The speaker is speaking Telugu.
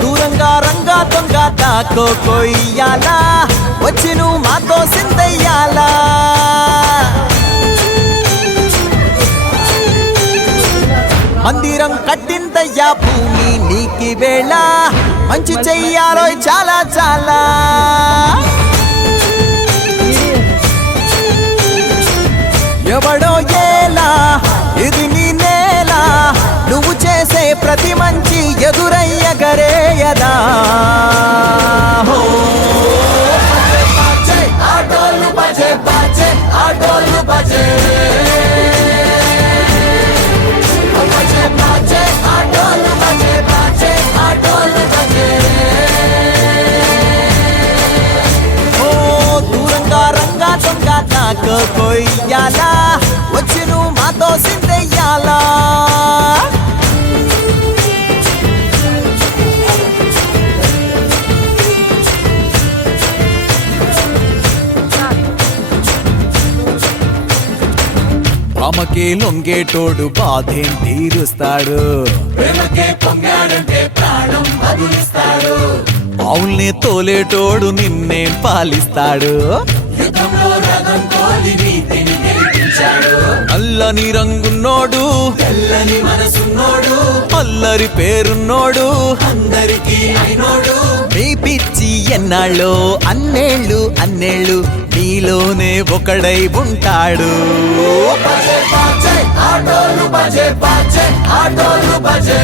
దూరంగా రంగా దొంగ దాకో కొయ్యాలా వచ్చి నువ్వు మాతో సిందయ్యాలా మందిరం కట్టిందయ్యా భూమి నీకి వేళ మంచి చెయ్యాలో చాలా చాలా ఎవడో ఏలా ఇది నీ నేల నువ్వు చేసే ప్రతి మంచి ఎదురయ్యగరేయదా ఆటోలు బజే బజే ఆటోలు బజే దూరంగా రంగా దొంగ నాకు కొయ్యాలా వచ్చి నువ్వు మాతో సిందెయ్యాలా ఆమెకే లొంగేటోడు బాధేం తీరుస్తాడు అవుల్ని తోలేటోడు నిన్నేం పాలిస్తాడు నల్లని రంగున్నోడు తెల్లని మనసున్నోడు అల్లరి పేరున్నోడు అందరికీ అయినోడు మీ పిచ్చి ఎన్నాళ్ళో అన్నేళ్ళు అన్నేళ్ళు నీలోనే ఒకడై ఉంటాడు ఆటోలు బజే బజే ఆటోలు బజే